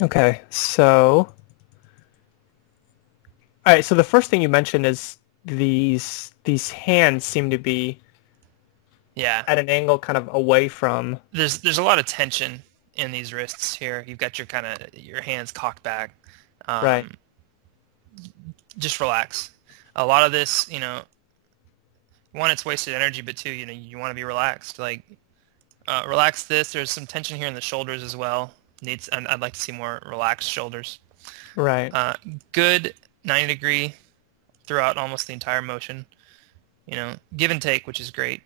Okay, so all right, so the first thing you mentioned is these hands seem to be Yeah, at an angle kind of away from. there's a lot of tension in these wrists here. You've got your your hands cocked back. Right. Um, just relax. A lot of this, one, it's wasted energy, but two, you want to be relaxed. Like, relax this. There's some tension here in the shoulders as well. I'd like to see more relaxed shoulders. Right. Uh, Good 90 degree throughout almost the entire motion. Give and take, which is great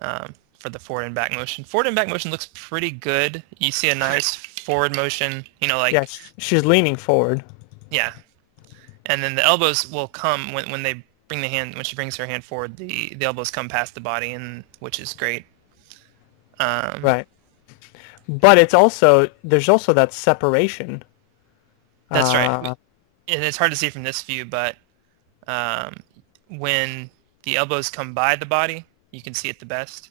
for the forward and back motion. Forward and back motion looks pretty good. You see a nice forward motion, Yeah, like, she's leaning forward. yeah. And then the elbows will come when they bring the hand, when she brings her hand forward, the elbows come past the body, and which is great. Um, Right. But there's also that separation. that's right. Uh, And it's hard to see from this view, but um, when the elbows come by the body, you can see it the best.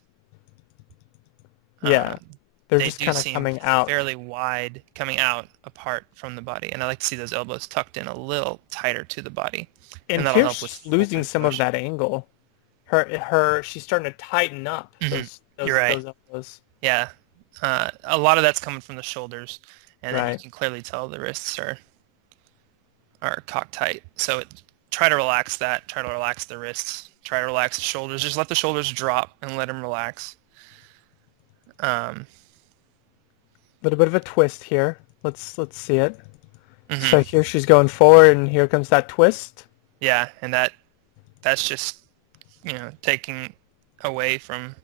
yeah. Um, They're they just do kind of seem coming out. fairly wide coming out apart from the body, and I like to see those elbows tucked in a little tighter to the body, And and that'll here help with she's full losing range of some of motion. that angle. Her she's starting to tighten up Hmm. those You're those right. those elbows. Yeah. A lot of that's coming from the shoulders, and then you Right. can clearly tell the wrists are cocked tight. So try to relax that. Try to relax the wrists. Try to relax the shoulders. Just let the shoulders drop and let them relax. Um, Little bit of a twist here. Let's see it. mhm. So here she's going forward, and here comes that twist. Yeah, and that's just taking away from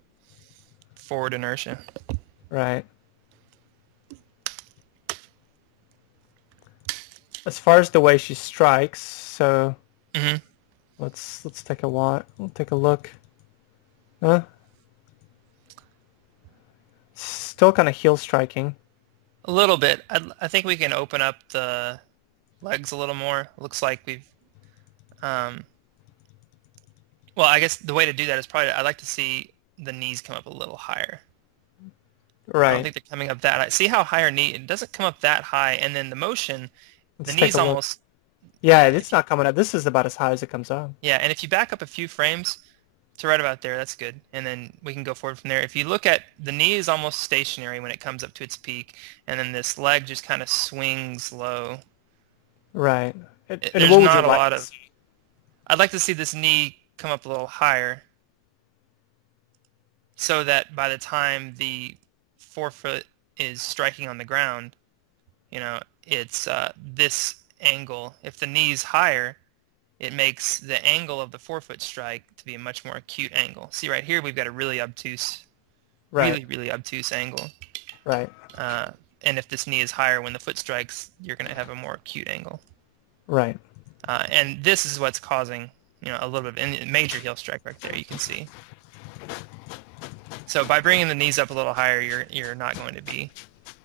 forward inertia. Right. As far as the way she strikes, so Hmm. let's take a we'll take a look. Huh? Still kind of heel striking. A little bit. I think we can open up the legs a little more. Looks like um, well, I guess the way to do that is probably I'd like to see the knees come up a little higher. I don't Right. think they're coming up that high. See how high her knee, it doesn't come up that high, and then the motion, the Let's take knees a look. almost, Yeah, if it's you, not coming up. This is about as high as it comes up. yeah, and if you back up a few frames to right about there, that's good. And then we can go forward from there. If you look at the knee is almost stationary when it comes up to its peak, and then this leg just kind of swings low. Right. And There's what would you not a like lot to of, see? I'd like to see this knee come up a little higher so that by the time the forefoot is striking on the ground, it's this angle. If the knee's higher, it makes the angle of the forefoot strike to be a much more acute angle. See right here, we've got a really obtuse, Right. really obtuse angle. Right. Uh, and if this knee is higher when the foot strikes, you're going to have a more acute angle. Right. And this is what's causing, a little bit of major heel strike right there. You can see. So by bringing the knees up a little higher, you're not going to be.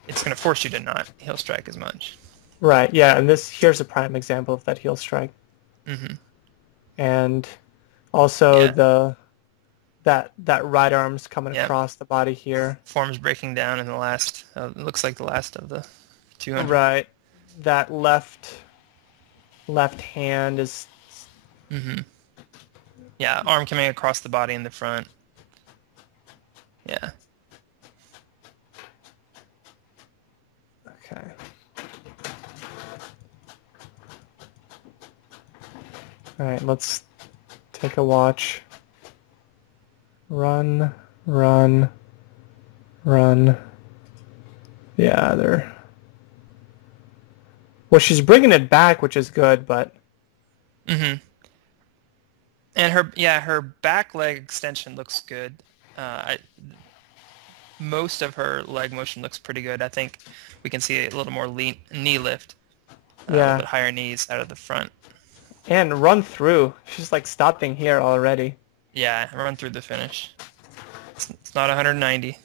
It's going to force you to not heel strike as much. Right. Yeah, and this here's a prime example of that heel strike. Hmm. And also Yeah. the that right arm's coming Yeah. across the body here. Form's breaking down in the last. It looks like the last of the 200. Right. That left hand is. Hmm. Yeah, arm coming across the body in the front. Yeah. Okay. All right, let's take a watch. Run, run, run. Yeah, they're. Well, she's bringing it back, which is good, but Hmm. And her back leg extension looks good. Most of her leg motion looks pretty good. I think we can see a little more knee lift, a little yeah. bit higher knees out of the front. And run through. She's like stopping here already. Yeah, run through the finish. It's not 190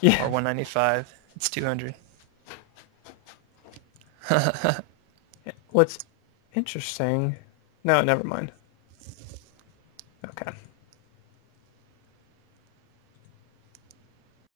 Yeah. or 195. It's 200. What's interesting. No, never mind.